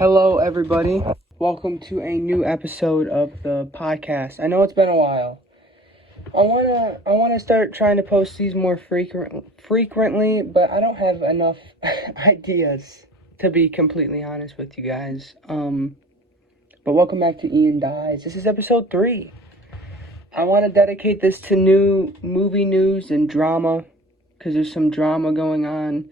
Hello, everybody. Welcome to a new episode of the podcast. I know it's been a while. I wanna start trying to post these more frequently, but I don't have enough ideas, to be completely honest with you guys. But welcome back to Ian Dies. This is episode 3. I want to dedicate this to new movie news and drama, because there's some drama going on.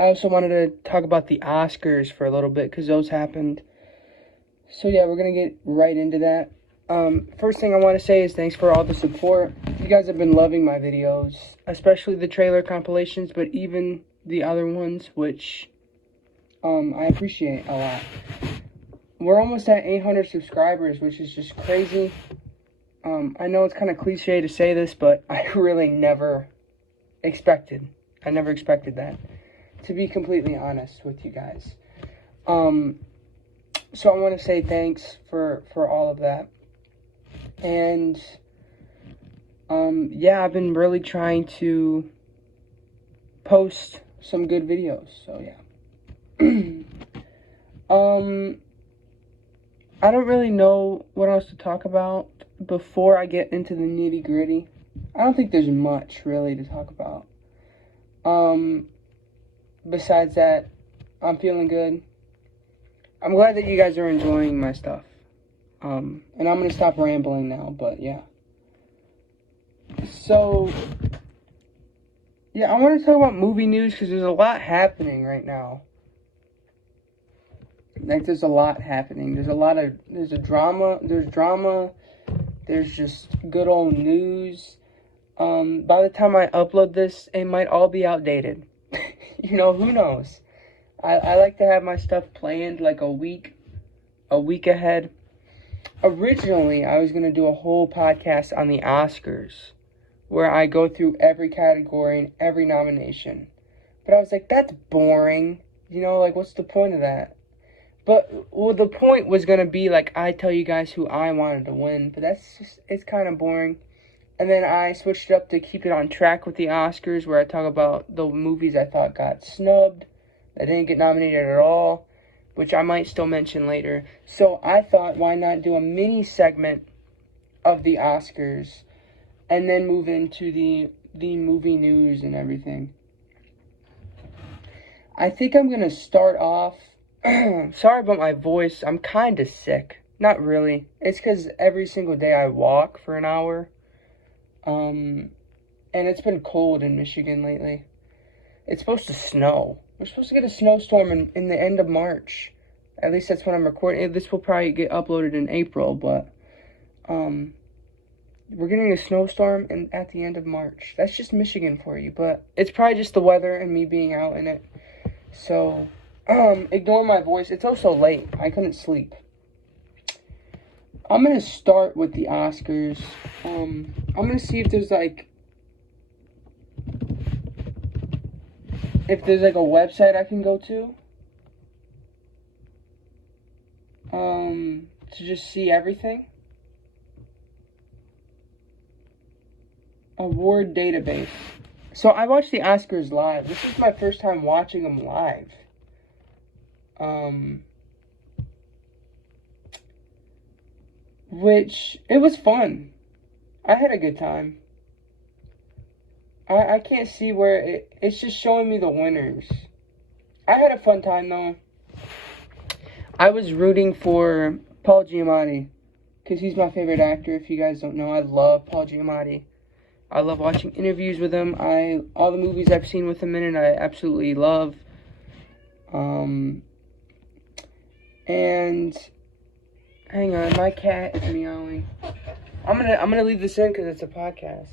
I also wanted to talk about the Oscars for a little bit, because those happened. So yeah, we're going to get right into that. First thing I want to say is thanks for all the support. You guys have been loving my videos, especially the trailer compilations, but even the other ones, which I appreciate a lot. We're almost at 800 subscribers, which is just crazy. I know it's kind of cliche to say this, but I really never expected that, to be completely honest with you guys. So I want to say thanks for all of that. And, yeah, I've been really trying to post some good videos, so yeah. I don't really know what else to talk about before I get into the nitty-gritty. I don't think there's much, really, to talk about. Besides that, I'm feeling good. I'm glad that you guys are enjoying my stuff. And I'm going to stop rambling now, but yeah. So, yeah, I want to talk about movie news because there's a lot happening right now. Like, there's a lot happening. There's drama, there's just good old news. By the time I upload this, it might all be outdated. You know, who knows? I like to have my stuff planned like a week ahead. Originally, I was going to do a whole podcast on the Oscars, where I go through every category and every nomination. But I was like, that's boring. You know, like, what's the point of that? But, well, the point was going to be, like, I tell you guys who I wanted to win. But it's kind of boring. And then I switched it up to keep it on track with the Oscars, where I talk about the movies I thought got snubbed, that didn't get nominated at all, which I might still mention later. So I thought, why not do a mini segment of the Oscars, and then move into the movie news and everything. I think I'm going to start off. Sorry about my voice. I'm kind of sick. Not really. It's because every single day I walk for an hour. And it's been cold in Michigan lately. It's supposed to snow. We're supposed to get a snowstorm in the end of March. At least that's when I'm recording. This will probably get uploaded in April, but we're getting a snowstorm at the end of March. That's just Michigan for you, but it's probably just the weather and me being out in it. So, ignore my voice. It's also late. I couldn't sleep. I'm going to start with the Oscars. I'm going to see if there's a website I can go to just see everything. Award database. So I watched the Oscars live. This is my first time watching them live. Which, it was fun. I had a good time. I can't see where it's just showing me the winners. I had a fun time, though. I was rooting for Paul Giamatti, because he's my favorite actor. If you guys don't know, I love Paul Giamatti. I love watching interviews with him. All the movies I've seen with him in it, I absolutely love. And hang on, my cat is meowing. I'm gonna leave this in because it's a podcast.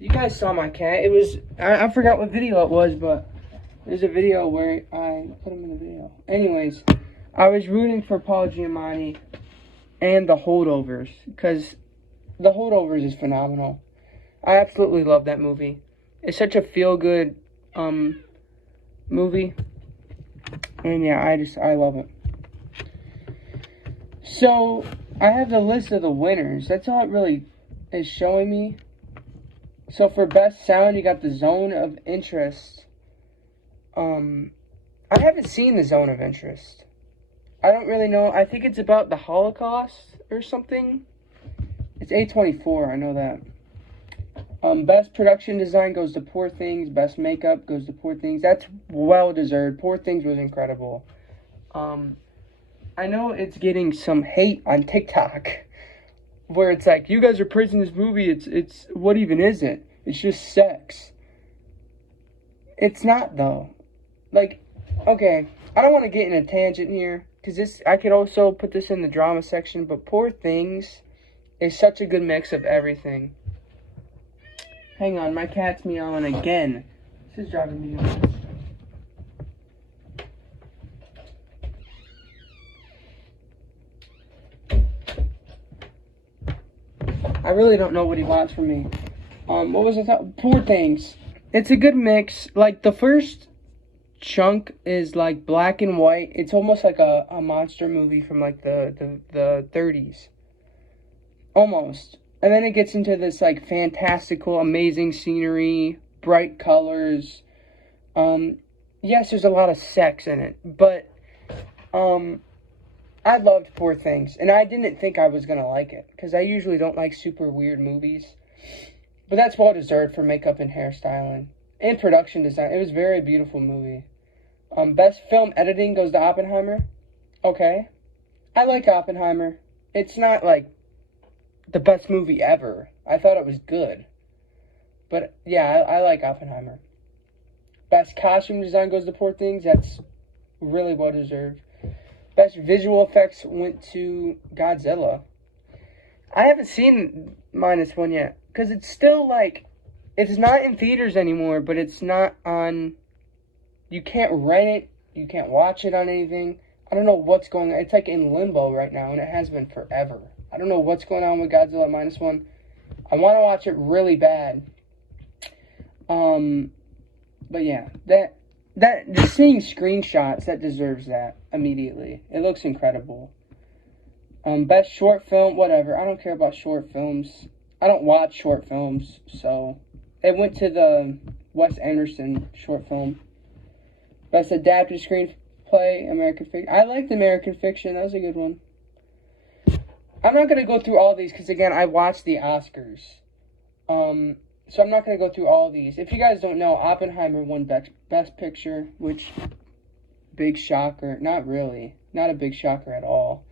You guys saw my cat. It was I forgot what video it was, but there's a video where I put him in the video. Anyways, I was rooting for Paul Giamatti and The Holdovers, because The Holdovers is phenomenal. I absolutely love that movie. It's such a feel-good movie. And yeah, I love it. So, I have the list of the winners. That's all it really is showing me. So for best sound, you got The Zone of Interest. I haven't seen The Zone of Interest. I don't really know. I think it's about the Holocaust or something. It's A24, I know that. Best production design goes to Poor Things. Best makeup goes to Poor Things. That's well deserved. Poor Things was incredible. I know it's getting some hate on TikTok, where it's like, you guys are praising this movie. It's what even is it? It's just sex. It's not though. Like, okay, I don't want to get in a tangent here, because I could also put this in the drama section, but Poor Things is such a good mix of everything. Hang on, my cat's meowing again. This is driving me nuts. I really don't know what he wants from me. What was I thought? Poor Things. It's a good mix. Like, the first chunk is like black and white. It's almost like a monster movie from like the 30s. Almost. And then it gets into this like fantastical, amazing scenery, bright colors. Yes, there's a lot of sex in it, but I loved Poor Things, and I didn't think I was gonna like it, because I usually don't like super weird movies. But that's well deserved for makeup and hairstyling and production design. It was a very beautiful movie. Best film editing goes to Oppenheimer. Okay, I like Oppenheimer. It's not like the best movie ever. I thought it was good. But yeah, I like Oppenheimer. Best costume design goes to Poor Things. That's really well deserved. Best visual effects went to Godzilla. I haven't seen -1 yet, because it's still like, it's not in theaters anymore, but it's not on, you can't rent it, you can't watch it on anything. I don't know what's going on. It's like in limbo right now, and it has been forever. I don't know what's going on with Godzilla -1. I want to watch it really bad. But yeah, that just seeing screenshots, that deserves that immediately. It looks incredible. Best short film, whatever. I don't care about short films. I don't watch short films, so it went to the Wes Anderson short film. Best adapted screenplay, American Fiction. I liked American Fiction. That was a good one. I'm not going to go through all these because, again, I watched the Oscars. So I'm not going to go through all these. If you guys don't know, Oppenheimer won Best Picture, which, big shocker. Not really. Not a big shocker at all.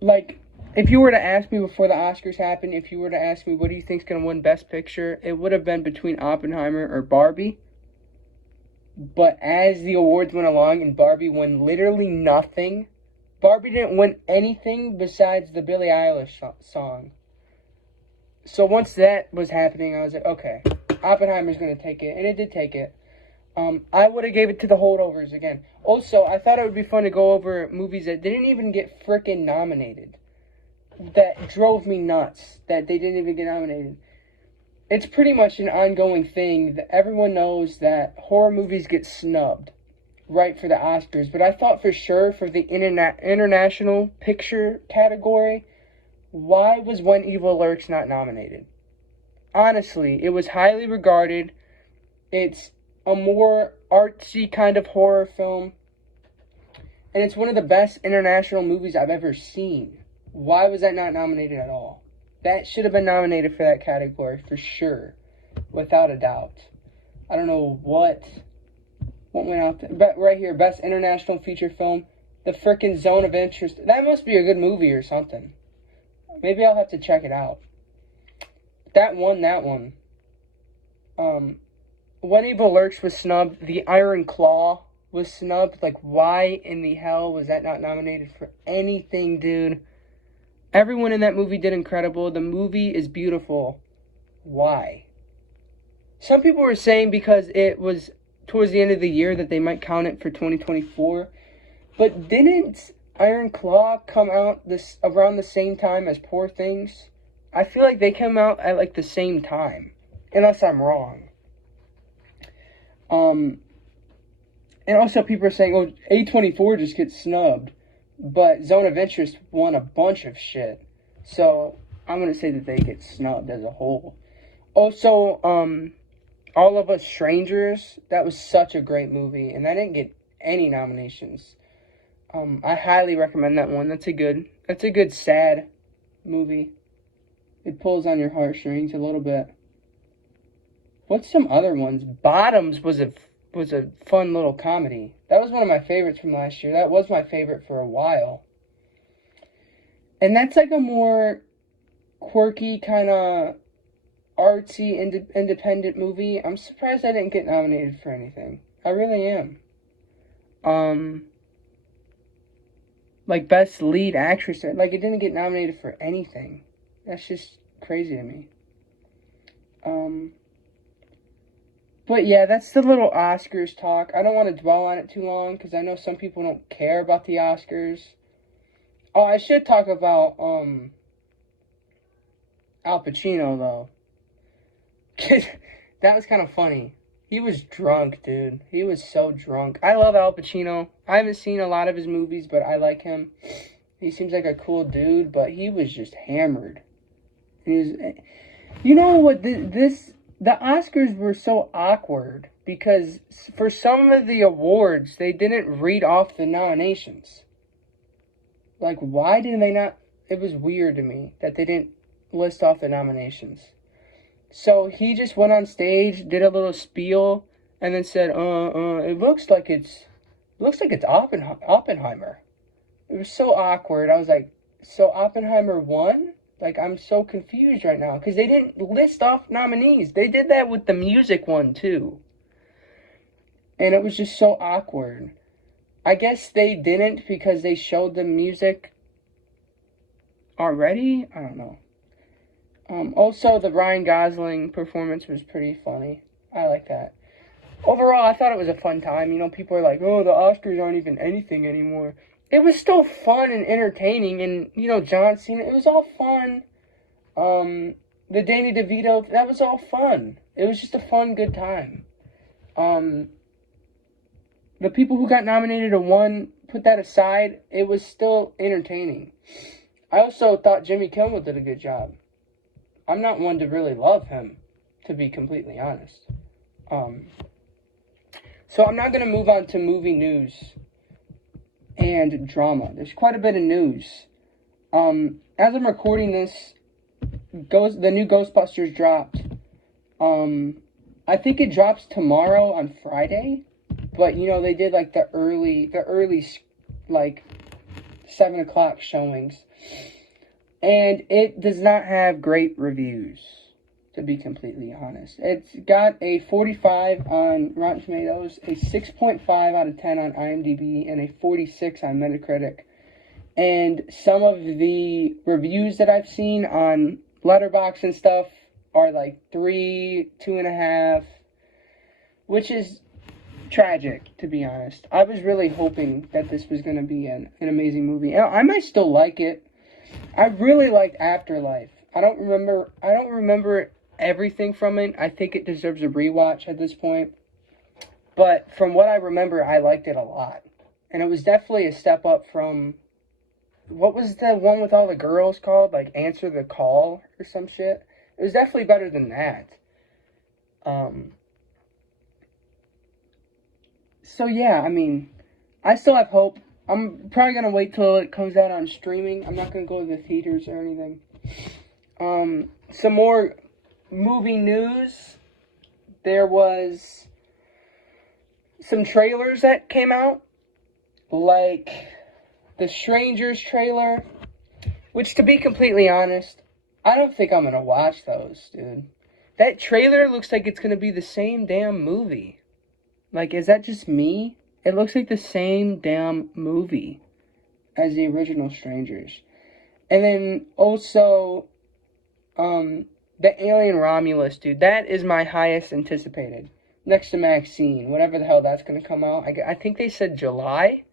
Like, if you were to ask me before the Oscars happened, if you were to ask me what do you think's going to win Best Picture, it would have been between Oppenheimer or Barbie. But as the awards went along and Barbie won literally nothing, Barbie didn't win anything besides the Billie Eilish song. So once that was happening, I was like, okay, Oppenheimer's going to take it. And it did take it. I would have gave it to The Holdovers again. Also, I thought it would be fun to go over movies that didn't even get frickin' nominated. That drove me nuts that they didn't even get nominated. It's pretty much an ongoing thing that everyone knows that horror movies get snubbed, right, for the Oscars. But I thought for sure for the international picture category, why was When Evil Lurks not nominated? Honestly, it was highly regarded. It's a more artsy kind of horror film. And it's one of the best international movies I've ever seen. Why was that not nominated at all? That should have been nominated for that category for sure. Without a doubt. I don't know what went out there. But right here, Best International Feature Film. The frickin' Zone of Interest. That must be a good movie or something. Maybe I'll have to check it out. That won that one. When Evil Lurks was snubbed. The Iron Claw was snubbed. Like, why in the hell was that not nominated for anything, dude? Everyone in that movie did incredible. The movie is beautiful. Why? Some people were saying because it was towards the end of the year that they might count it for 2024. But didn't Iron Claw come out around the same time as Poor Things? I feel like they came out at like the same time. Unless I'm wrong. And also people are saying, oh, A24 just gets snubbed. But Zone of Interest won a bunch of shit. So, I'm going to say that they get snubbed as a whole. Also, All of Us Strangers, that was such a great movie, and that didn't get any nominations. I highly recommend that one. That's a good sad movie. It pulls on your heartstrings a little bit. What's some other ones? Bottoms was a fun little comedy. That was one of my favorites from last year. That was my favorite for a while. And that's like a more quirky, kind of artsy, independent movie. I'm surprised I didn't get nominated for anything. I really am. Like best lead actress, like it didn't get nominated for anything. That's just crazy to me. But yeah, that's the little Oscars talk. I don't want to dwell on it too long because I know some people don't care about the Oscars. Oh, I should talk about Al Pacino though. That was kind of funny. He was drunk, dude. He was so drunk. I love Al Pacino. I haven't seen a lot of his movies, but I like him. He seems like a cool dude, but he was just hammered. He was, you know what? The Oscars were so awkward because for some of the awards, they didn't read off the nominations. Like, why did they not? It was weird to me that they didn't list off the nominations. So he just went on stage, did a little spiel, and then said, it looks like it's Oppenheimer. It was so awkward. I was like, so Oppenheimer won? Like, I'm so confused right now. Because they didn't list off nominees. They did that with the music one, too. And it was just so awkward. I guess they didn't because they showed the music already? I don't know. Also, the Ryan Gosling performance was pretty funny. I like that. Overall, I thought it was a fun time. You know, people are like, oh, the Oscars aren't even anything anymore. It was still fun and entertaining. And, you know, John Cena, it was all fun. The Danny DeVito, that was all fun. It was just a fun, good time. The people who got nominated or won, put that aside, it was still entertaining. I also thought Jimmy Kimmel did a good job. I'm not one to really love him, to be completely honest. So I'm not going to move on to movie news and drama. There's quite a bit of news. As I'm recording this, the new Ghostbusters dropped. I think it drops tomorrow on Friday, but you know they did like the early like 7 o'clock showings. And it does not have great reviews, to be completely honest. It's got a 45 on Rotten Tomatoes, a 6.5 out of 10 on IMDb, and a 46 on Metacritic. And some of the reviews that I've seen on Letterboxd and stuff are like 3, 2.5, which is tragic, to be honest. I was really hoping that this was going to be an amazing movie. And I might still like it. I really liked Afterlife. I don't remember everything from it. I think it deserves a rewatch at this point. But from what I remember, I liked it a lot. And it was definitely a step up from, what was the one with all the girls called? Like Answer the Call or some shit. It was definitely better than that. So yeah, I mean, I still have hope. I'm probably going to wait till it comes out on streaming. I'm not going to go to the theaters or anything. Some more movie news. There was some trailers that came out. Like the Strangers trailer. Which, to be completely honest, I don't think I'm going to watch those, dude. That trailer looks like it's going to be the same damn movie. Like, is that just me? It looks like the same damn movie as the original Strangers. And then also, the Alien Romulus, dude. That is my highest anticipated. Next to Maxine. Whatever the hell that's going to come out. I think they said July.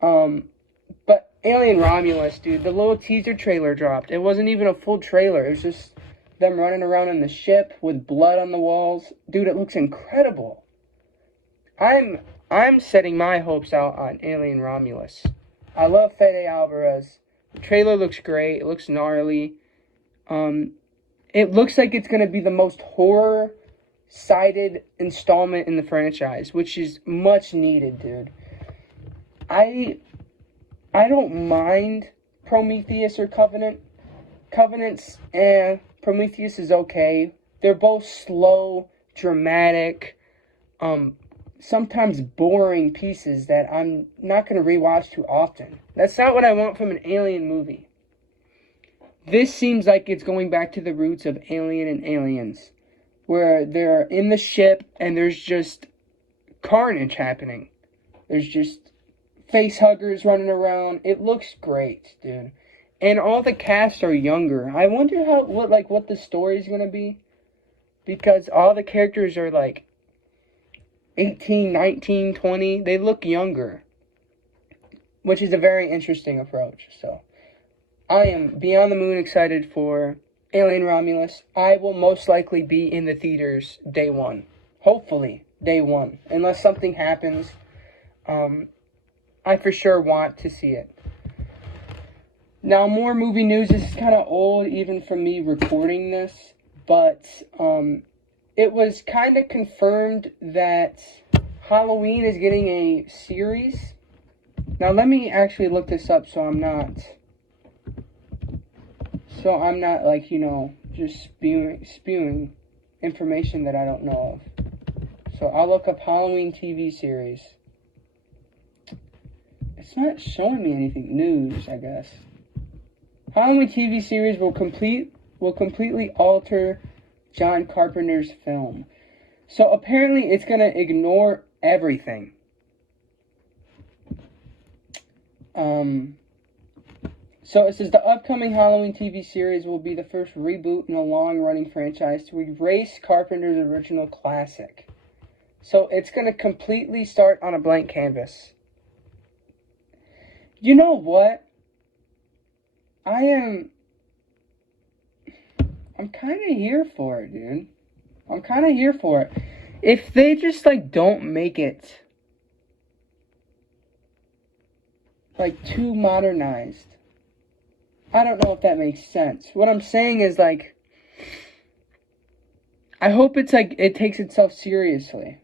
But Alien Romulus, dude. The little teaser trailer dropped. It wasn't even a full trailer. It was just them running around in the ship with blood on the walls. Dude, it looks incredible. I'm setting my hopes out on Alien Romulus. I love Fede Alvarez. The trailer looks great. It looks gnarly. It looks like it's going to be the most horror-sided installment in the franchise, which is much needed, dude. I don't mind Prometheus or Covenant. Covenant's Prometheus is okay. They're both slow, dramatic, sometimes boring pieces that I'm not going to rewatch too often. That's not what I want from an Alien movie. This seems like it's going back to the roots of Alien and Aliens, where they're in the ship and there's just carnage happening. There's just face huggers running around. It looks great, dude. And all the cast are younger. I wonder what the story's gonna be, because all the characters are like 18, 19, 20. They look younger, which is a very interesting approach. So I am beyond the moon excited for Alien Romulus. I will most likely be in the theaters day one. Hopefully, day one. Unless something happens, I for sure want to see it. Now, more movie news. This is kind of old even for me recording this, but it was kind of confirmed that Halloween is getting a series. Now, let me actually look this up so I'm not like, just spewing information that I don't know of. So I'll look up Halloween TV series. It's not showing me anything. News, I guess. Halloween TV series will completely alter John Carpenter's film. So apparently it's going to ignore everything. So it says the upcoming Halloween TV series will be the first reboot in a long-running franchise to erase Carpenter's original classic. So it's going to completely start on a blank canvas. You know what? I'm kind of here for it, dude. I'm kind of here for it. If they just, don't make it, too modernized. I don't know if that makes sense. What I'm saying is, I hope it's, it takes itself seriously.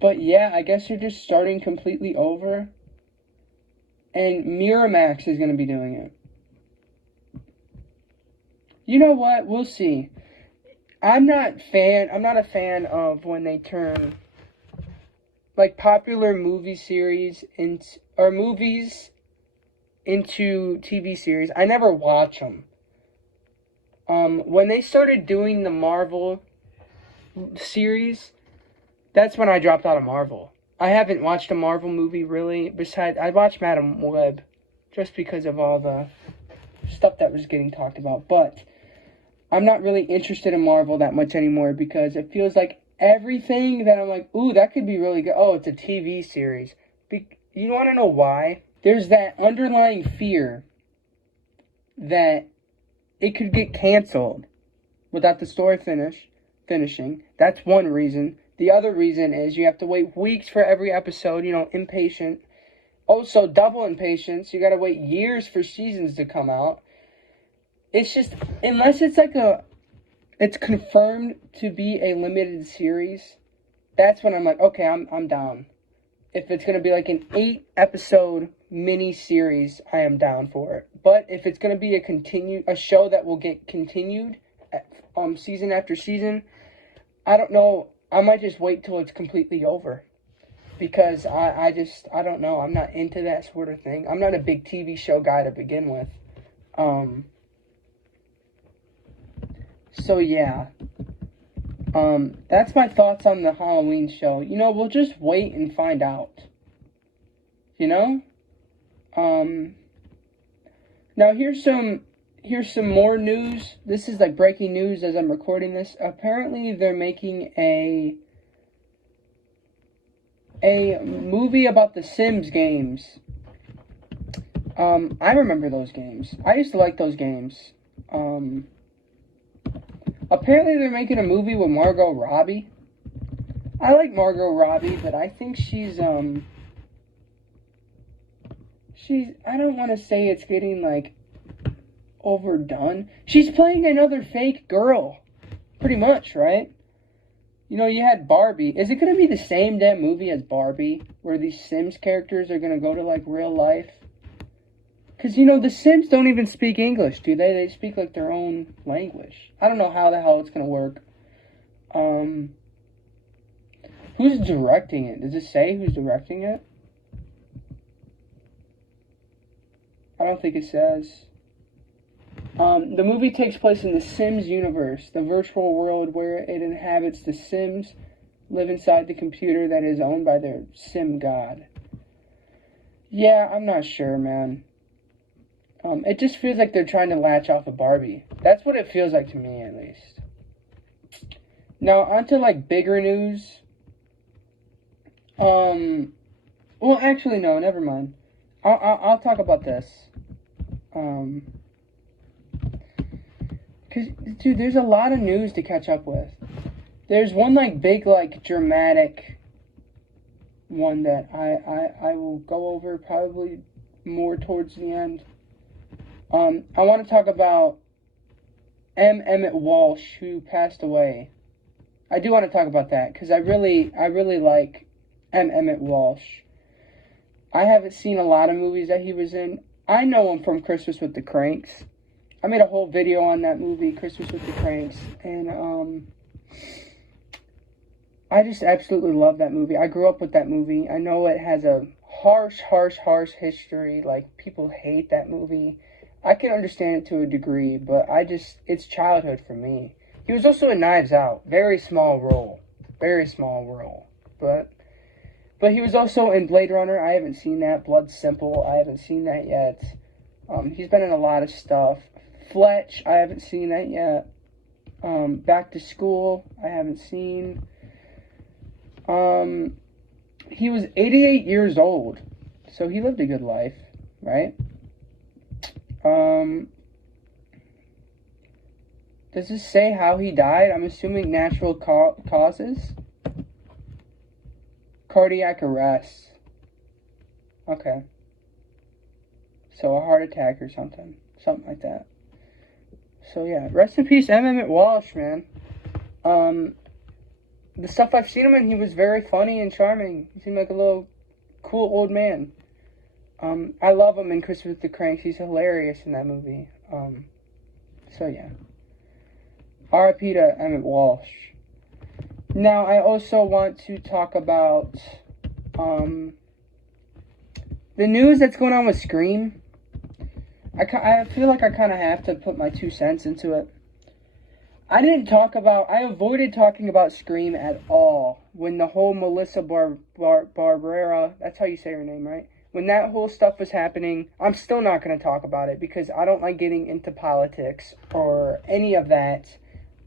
But yeah, I guess you're just starting completely over. And Miramax is going to be doing it. You know what? We'll see. I'm not a fan of when they turn popular movie series movies into TV series. I never watch them. When they started doing the Marvel series, that's when I dropped out of Marvel. I haven't watched a Marvel movie, really. Besides, I watched Madam Web just because of all the stuff that was getting talked about. But I'm not really interested in Marvel that much anymore because it feels like everything that I'm like, ooh, that could be really good. Oh, it's a TV series. You want to know why? There's that underlying fear that it could get canceled without the story finishing. That's one reason. The other reason is you have to wait weeks for every episode, impatient. Also, double impatience. You gotta wait years for seasons to come out. It's just, unless it's it's confirmed to be a limited series, that's when I'm like, okay, I'm down. If it's gonna be an 8-episode mini-series, I am down for it. But if it's gonna be a show that will get continued, season after season, I don't know. I might just wait till it's completely over. Because I don't know. I'm not into that sort of thing. I'm not a big TV show guy to begin with. So yeah. That's my thoughts on the Halloween show. We'll just wait and find out. Now here's some more news. This is breaking news as I'm recording this. Apparently they're making a movie about the Sims games. I remember those games. I used to like those games. Apparently they're making a movie with Margot Robbie. I like Margot Robbie, but I think she's I don't want to say it's getting, like, overdone. She's playing another fake girl, pretty much, right? You know, you had Barbie. Is it going to be the same damn movie as Barbie, where these Sims characters are going to go to, like, real life? Because, you know, the Sims don't even speak English, do they? They speak, like, their own language. I don't know how the hell it's going to work. Who's directing it? Does it say who's directing it? I don't think it says. The movie takes place in the Sims universe, the virtual world where it inhabits the Sims live inside the computer that is owned by their Sim god. Yeah, I'm not sure, man. It just feels like they're trying to latch off of Barbie. That's what it feels like to me, at least. Now, onto, like, bigger news. Well, actually, no, never mind. I'll talk about this. Because, dude, there's a lot of news to catch up with. There's one, like, big, like, dramatic one that I will go over probably more towards the end. I want to talk about Emmett Walsh, who passed away. I do want to talk about that, because I really like Emmett Walsh. I haven't seen a lot of movies that he was in. I know him from Christmas with the Cranks. I made a whole video on that movie, Christmas with the Cranks, and I just absolutely love that movie. I grew up with that movie. I know it has a harsh history. Like, people hate that movie. I can understand it to a degree, but it's childhood for me. He was also in Knives Out. Very small role. But he was also in Blade Runner. I haven't seen that. Blood Simple. I haven't seen that yet. He's been in a lot of stuff. Fletch. I haven't seen that yet. Back to School. I haven't seen. He was 88 years old. So he lived a good life, right? Does this say how he died? I'm assuming natural causes. Cardiac arrest. Okay. So a heart attack or something. Something like that. So yeah. Rest in peace, Emmett Walsh, man. The stuff I've seen him in, he was very funny and charming. He seemed like a little cool old man. I love him in Christmas with the Cranks. He's hilarious in that movie. So yeah. R.I.P. to Emmett Walsh. Now, I also want to talk about the news that's going on with Scream. I feel like I kind of have to put my 2 cents into it. I avoided talking about Scream at all when the whole Melissa Barbera, that's how you say her name, right? When that whole stuff was happening, I'm still not going to talk about it because I don't like getting into politics or any of that.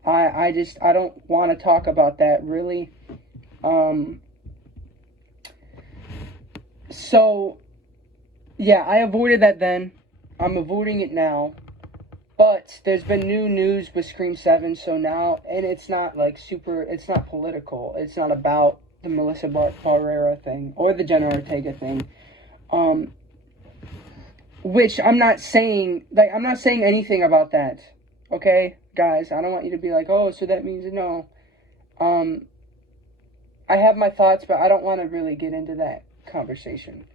I don't want to talk about that, really. So, yeah, I avoided that then. I'm avoiding it now. But there's been new news with Scream 7, so now, and it's not like it's not political. It's not about the Melissa Barbera thing or the Jenna Ortega thing. Which I'm not saying anything about that. Okay, guys, I don't want you to be like, oh, so that means no. I have my thoughts, but I don't want to really get into that conversation.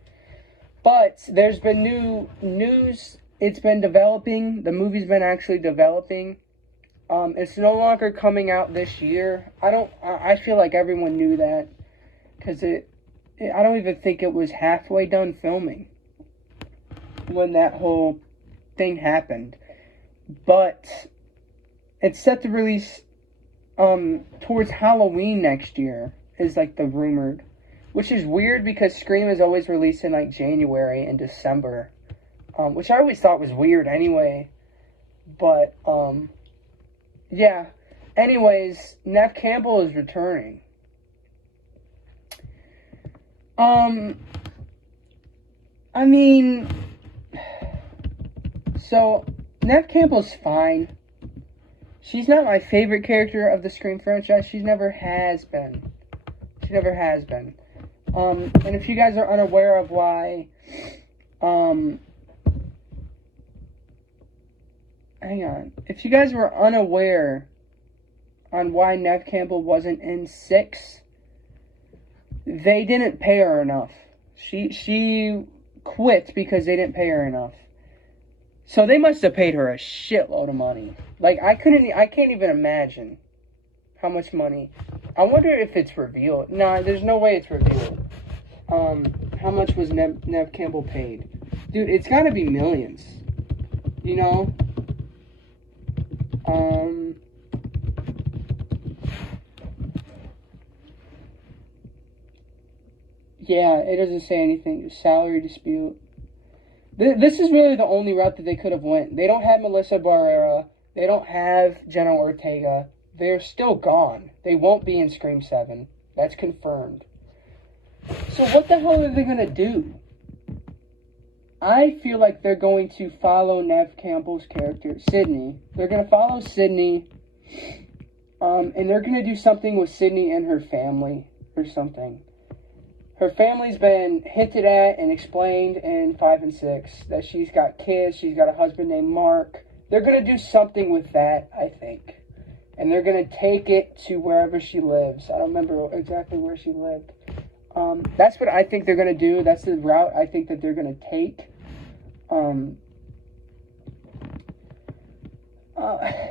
But there's been new news. It's been developing. The movie's been actually developing. It's no longer coming out this year. I feel like everyone knew that because I don't even think it was halfway done filming when that whole thing happened. But it's set to release towards Halloween next year is like the rumored, which is weird because Scream is always released in like January and December, which I always thought was weird anyway. But yeah. Anyways, Neve Campbell is returning. I mean, so Neve Campbell's fine. She's not my favorite character of the Scream franchise. She never has been. And if you guys are unaware of why Hang on. If you guys were unaware on why Neve Campbell wasn't in 6, they didn't pay her enough. She quit because they didn't pay her enough. So they must have paid her a shitload of money. Like, I can't even imagine how much money. I wonder if it's revealed. No, there's no way it's revealed. How much was Neve Campbell paid? Dude, it's gotta be millions. You know? Yeah, it doesn't say anything. Salary dispute. This is really the only route that they could have went. They don't have Melissa Barrera. They don't have Jenna Ortega. They're still gone. They won't be in Scream 7. That's confirmed. So what the hell are they going to do? I feel like they're going to follow Neve Campbell's character, Sydney. They're going to follow Sydney. And they're going to do something with Sydney and her family or something. Her family's been hinted at and explained in 5 and 6 that she's got kids, she's got a husband named Mark. They're going to do something with that, I think. And they're going to take it to wherever she lives. I don't remember exactly where she lived. That's what I think they're going to do. That's the route I think that they're going to take.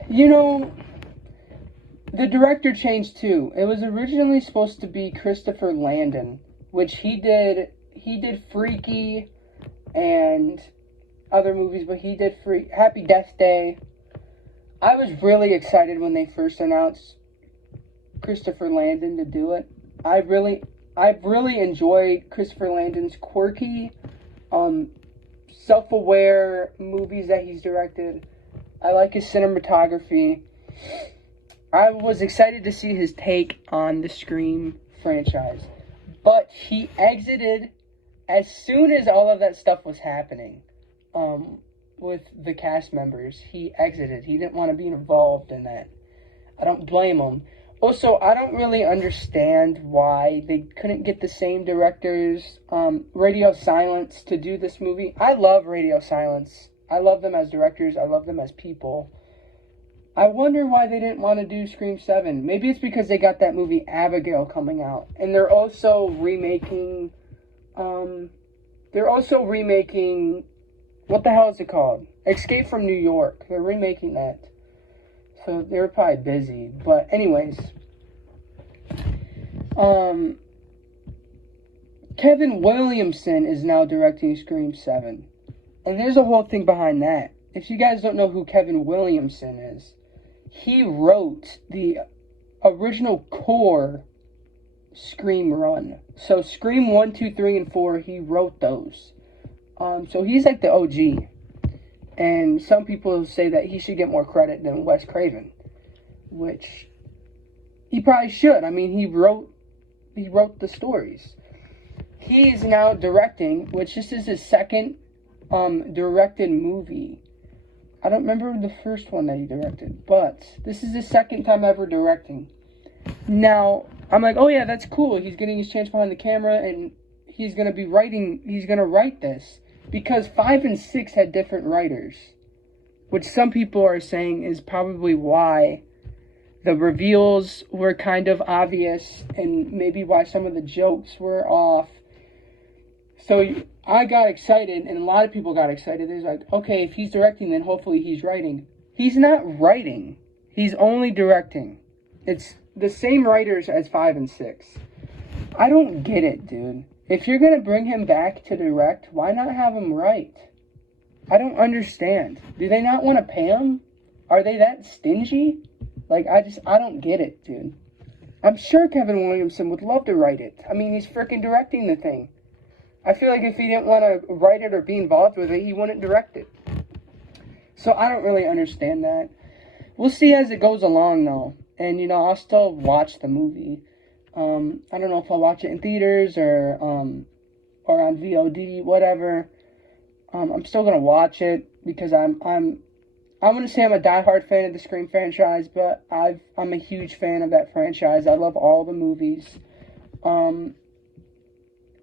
You know, the director changed too. It was originally supposed to be Christopher Landon, which he did Freaky and other movies, but he did Happy Death Day. I was really excited when they first announced Christopher Landon to do it. I've really enjoyed Christopher Landon's quirky, self-aware movies that he's directed. I like his cinematography. I was excited to see his take on the Scream franchise. But he exited as soon as all of that stuff was happening with the cast members. He exited. He didn't want to be involved in that. I don't blame him. Also, I don't really understand why they couldn't get the same directors, Radio Silence, to do this movie. I love Radio Silence. I love them as directors. I love them as people. I wonder why they didn't want to do Scream 7. Maybe it's because they got that movie Abigail coming out. And they're also remaking, what the hell is it called? Escape from New York. They're remaking that. So they're probably busy. But anyways, Kevin Williamson is now directing Scream 7. And there's a whole thing behind that. If you guys don't know who Kevin Williamson is, he wrote the original core Scream run. So Scream 1, 2, 3, and 4, he wrote those. So he's like the OG. And some people say that he should get more credit than Wes Craven, which he probably should. I mean, he wrote the stories. He's now directing, which this is his second directed movie. I don't remember the first one that he directed, but this is his second time ever directing. Now, I'm like, oh yeah, that's cool. He's getting his chance behind the camera, and he's going to write this. Because 5 and 6 had different writers, which some people are saying is probably why the reveals were kind of obvious, and maybe why some of the jokes were off. So I got excited, and a lot of people got excited. There's like, okay, if he's directing, then hopefully he's writing. He's not writing. He's only directing. It's the same writers as 5 and 6. I don't get it, dude. If you're going to bring him back to direct, why not have him write? I don't understand. Do they not want to pay him? Are they that stingy? Like, I don't get it, dude. I'm sure Kevin Williamson would love to write it. I mean, he's freaking directing the thing. I feel like if he didn't want to write it or be involved with it, he wouldn't direct it. So I don't really understand that. We'll see as it goes along, though. And, I'll still watch the movie. I don't know if I'll watch it in theaters or on VOD, whatever. I'm still gonna watch it because I wouldn't say I'm a diehard fan of the Scream franchise, but I'm a huge fan of that franchise. I love all the movies.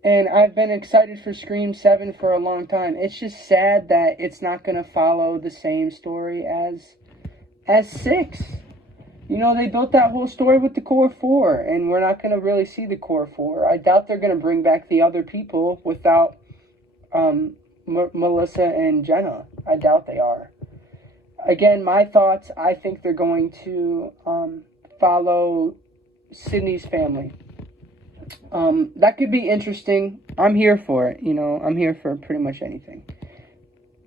And I've been excited for Scream 7 for a long time. It's just sad that it's not going to follow the same story as 6. You know, they built that whole story with the core 4, and we're not going to really see the core 4. I doubt they're going to bring back the other people without Melissa and Jenna. I doubt they are. Again, my thoughts, I think they're going to follow Sydney's family. That could be interesting. I'm here for it, you know. I'm here for pretty much anything.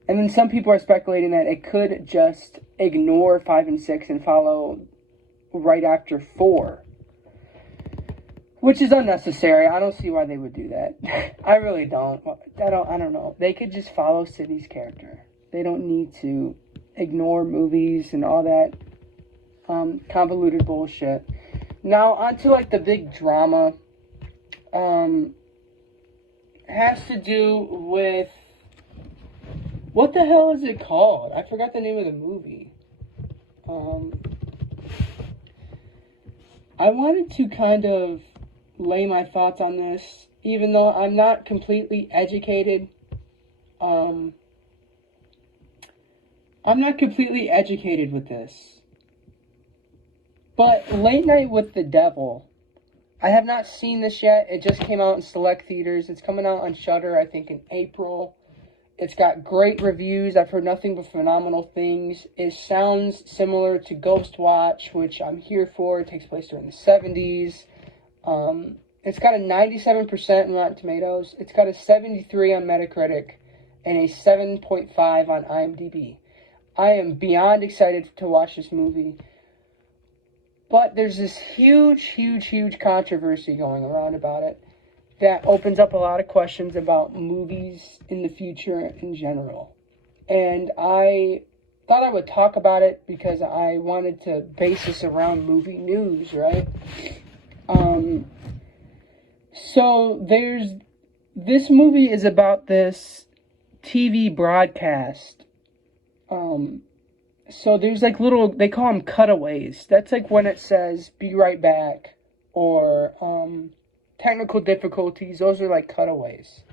And then some people are speculating that it could just ignore 5 and 6 and follow right after 4. Which is unnecessary. I don't see why they would do that. I really don't. I don't know. They could just follow Sydney's character. They don't need to ignore movies and all that convoluted bullshit. Now, on to, like, the big drama. Has to do with, what the hell is it called? I forgot the name of the movie. I wanted to kind of lay my thoughts on this, even though I'm not completely educated. I'm not completely educated with this. But Late Night with the Devil, I have not seen this yet. It just came out in select theaters. It's coming out on Shudder, I think, in April. It's got great reviews. I've heard nothing but phenomenal things. It sounds similar to Ghost Watch, which I'm here for. It takes place during the 70s. It's got a 97% on Rotten Tomatoes. It's got a 73 on Metacritic and a 7.5 on IMDb. I am beyond excited to watch this movie. But there's this huge controversy going around about it that opens up a lot of questions about movies in the future in general. And I thought I would talk about it because I wanted to base this around movie news, right? So this movie is about this TV broadcast. So there's like little, they call them cutaways. That's like when it says, be right back, or technical difficulties. Those are like cutaways.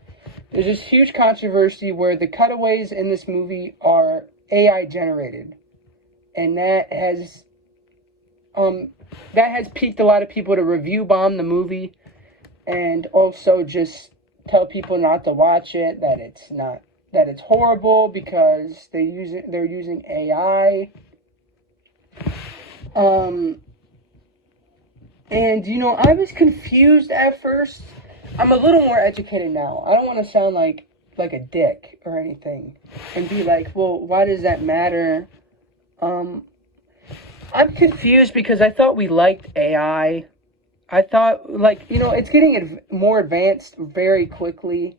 There's this huge controversy where the cutaways in this movie are AI generated. And that has piqued a lot of people to review bomb the movie, and also just tell people not to watch it, that it's horrible because they're using AI. And you know, I was confused at first. I'm a little more educated now. I don't want to sound like a dick or anything and be like, well, why does that matter? I'm confused because I thought we liked AI. I thought, like, you know, it's getting more advanced very quickly.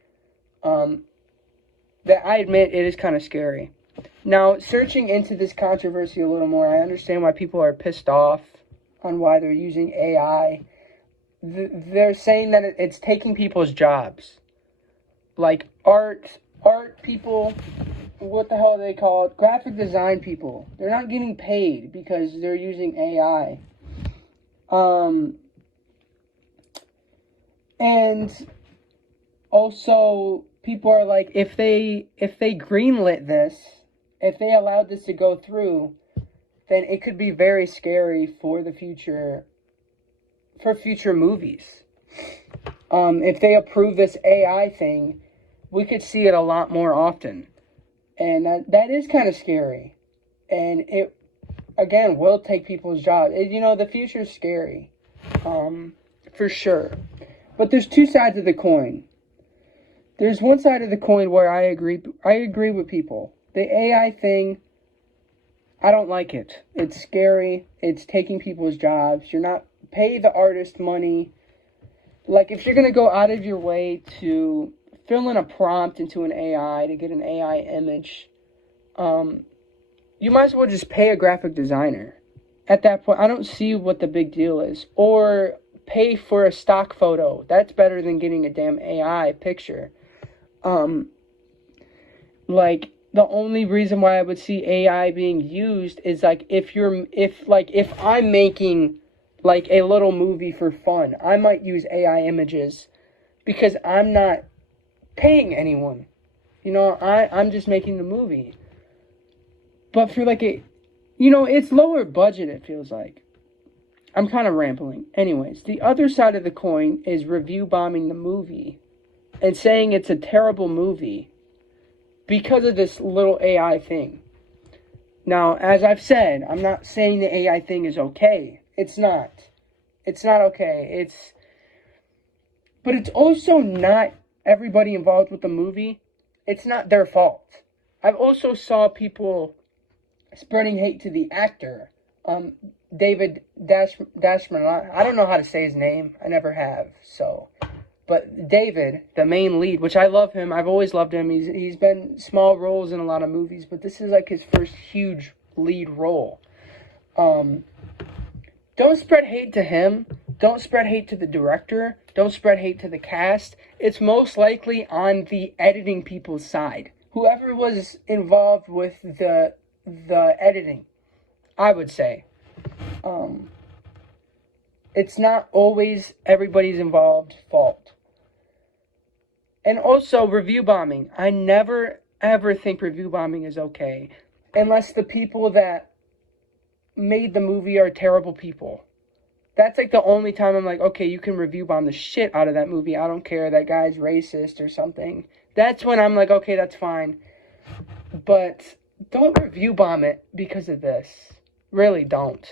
That I admit it is kind of scary. Now, searching into this controversy a little more, I understand why people are pissed off on why they're using AI. They're saying that it's taking people's jobs. Like art people, what the hell are they called? Graphic design people. They're not getting paid because they're using AI. And also, people are like, if they greenlit this, if they allowed this to go through, then it could be very scary for the future, for future movies. If they approve this AI thing, we could see it a lot more often. And that is kind of scary. And it, again, will take people's jobs. You know, the future is scary. For sure. But there's two sides of the coin. There's one side of the coin where I agree with people. The AI thing, I don't like it. It's scary. It's taking people's jobs. You're not pay the artist money. Like, if you're going to go out of your way to fill in a prompt into an AI to get an AI image, you might as well just pay a graphic designer. At that point, I don't see what the big deal is. Or pay for a stock photo. That's better than getting a damn AI picture. Like, the only reason why I would see AI being used is like if I'm making like a little movie for fun, I might use AI images because I'm not paying anyone. You know, I'm just making the movie. But for like it's lower budget, it feels like. I'm kind of rambling. Anyways, the other side of the coin is review bombing the movie and saying it's a terrible movie because of this little AI thing. Now, as I've said, I'm not saying the AI thing is okay. It's not. It's not okay. But it's also not everybody involved with the movie. It's not their fault. I've also saw people spreading hate to the actor, David Dashman. I don't know how to say his name. I never have. But David, the main lead, which I love him. I've always loved him. He's been small roles in a lot of movies, but this is like his first huge lead role. Don't spread hate to him. Don't spread hate to the director. Don't spread hate to the cast. It's most likely on the editing people's side. Whoever was involved with the editing, I would say. It's not always everybody's involved fault. And also, review bombing. I never, ever think review bombing is okay. Unless the people that made the movie are terrible people. That's like the only time I'm like, okay, you can review bomb the shit out of that movie. I don't care, that guy's racist or something. That's when I'm like, okay, that's fine. But don't review bomb it because of this. Really don't.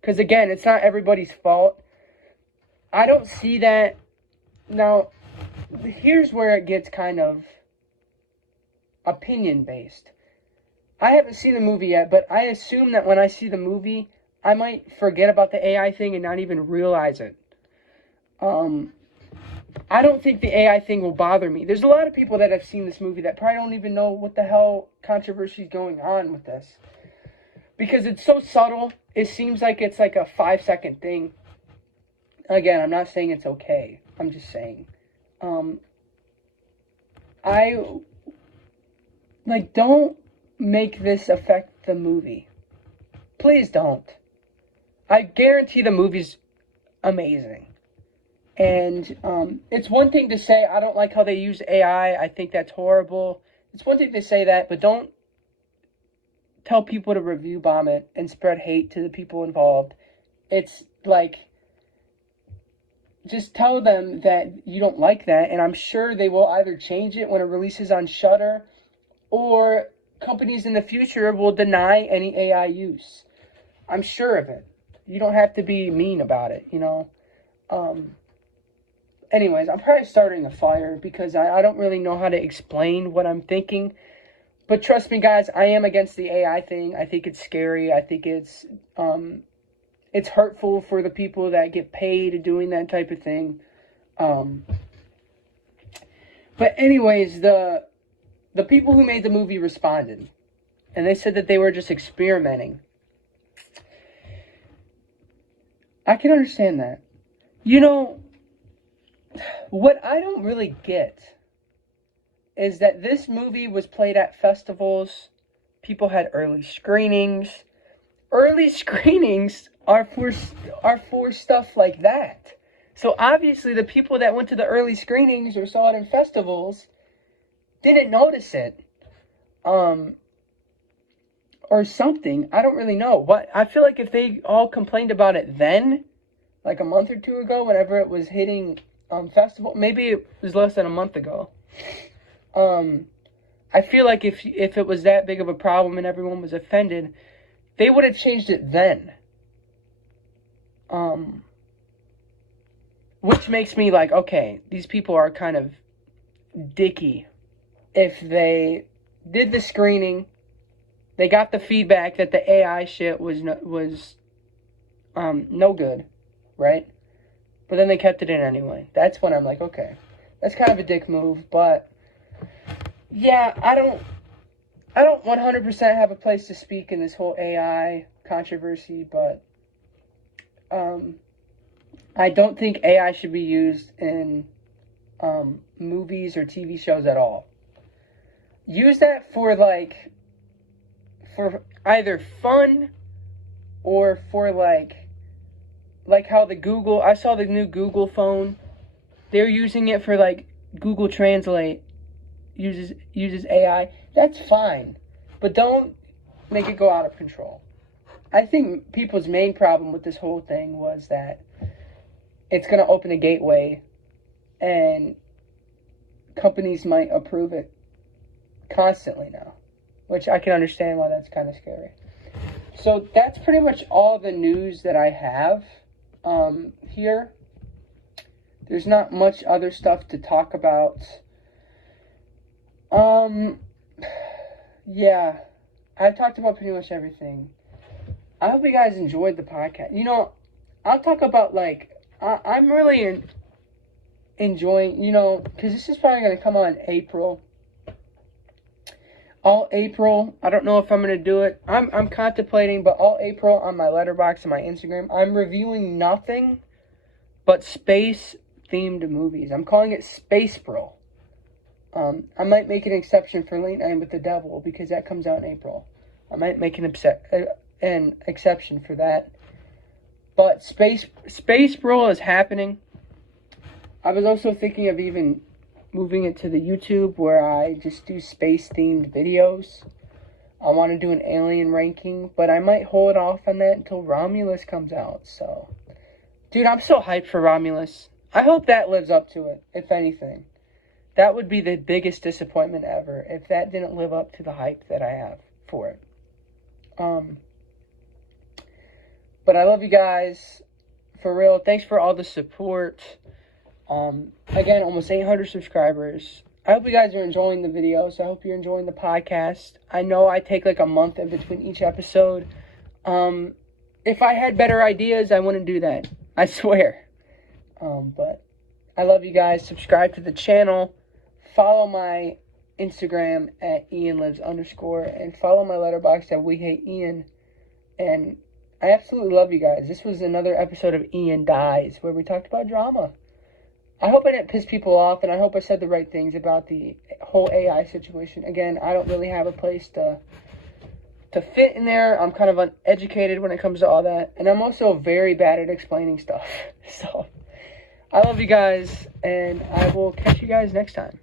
Because again, it's not everybody's fault. I don't see that. Now, here's where it gets kind of opinion-based. I haven't seen the movie yet, but I assume that when I see the movie, I might forget about the AI thing and not even realize it. I don't think the AI thing will bother me. There's a lot of people that have seen this movie that probably don't even know what the hell controversy is going on with this. Because it's so subtle, it seems like it's like a 5-second thing. Again, I'm not saying it's okay. I'm just saying. Don't make this affect the movie. Please don't. I guarantee the movie's amazing. And it's one thing to say, I don't like how they use AI. I think that's horrible. It's one thing to say that, but don't tell people to review bomb it and spread hate to the people involved. It's like, just tell them that you don't like that, and I'm sure they will either change it when it releases on Shudder, or companies in the future will deny any AI use. I'm sure of it. You don't have to be mean about it, you know. Anyways, I'm probably starting a fire because I don't really know how to explain what I'm thinking. But trust me, guys, I am against the AI thing. I think it's scary. I think it's hurtful for the people that get paid doing that type of thing. But anyways, the people who made the movie responded. And they said that they were just experimenting. I can understand that. You know, what I don't really get is that this movie was played at festivals. People had early screenings. Early screenings are for stuff like that. So obviously the people that went to the early screenings or saw it in festivals didn't notice it. Or something. I don't really know. But I feel like if they all complained about it then, like a month or two ago, whenever it was hitting festival, maybe it was less than a month ago. I feel like if it was that big of a problem and everyone was offended, they would have changed it then. Which makes me like, okay, these people are kind of dicky. If they did the screening, they got the feedback that the AI shit was no good, right? But then they kept it in anyway. That's when I'm like, okay, that's kind of a dick move. But yeah, I don't 100% have a place to speak in this whole AI controversy, but I don't think AI should be used in movies or TV shows at all. Use that for either fun or for like how the Google, I saw the new Google phone they're using it for like Google Translate, uses AI. That's fine, but don't make it go out of control. I think people's main problem with this whole thing was that it's going to open a gateway and companies might approve it constantly now, which I can understand why that's kind of scary. So that's pretty much all the news that I have here. There's not much other stuff to talk about. Yeah, I've talked about pretty much everything. I hope you guys enjoyed the podcast. You know, I'll talk about, like, I'm really enjoying, you know, because this is probably going to come out in April. All April, I don't know if I'm going to do it. I'm contemplating, but all April on my Letterboxd and my Instagram, I'm reviewing nothing but space-themed movies. I'm calling it Space Bro. I might make an exception for Late Night with the Devil because that comes out in April. I might make an exception for that. But Space Bro is happening. I was also thinking of even moving it to the YouTube where I just do space-themed videos. I want to do an alien ranking, but I might hold off on that until Romulus comes out. So, dude, I'm so hyped for Romulus. I hope that lives up to it, if anything. That would be the biggest disappointment ever if that didn't live up to the hype that I have for it. But I love you guys. For real. Thanks for all the support. Again, almost 800 subscribers. I hope you guys are enjoying the videos. I hope you're enjoying the podcast. I know I take like a month in between each episode. If I had better ideas, I wouldn't do that. I swear. But I love you guys. Subscribe to the channel. Follow my Instagram at ianlives_, and follow my Letterboxd at wehateian. And I absolutely love you guys. This was another episode of Ian Dies, where we talked about drama. I hope I didn't piss people off, and I hope I said the right things about the whole AI situation. Again, I don't really have a place to fit in there. I'm kind of uneducated when it comes to all that, and I'm also very bad at explaining stuff. So, I love you guys, and I will catch you guys next time.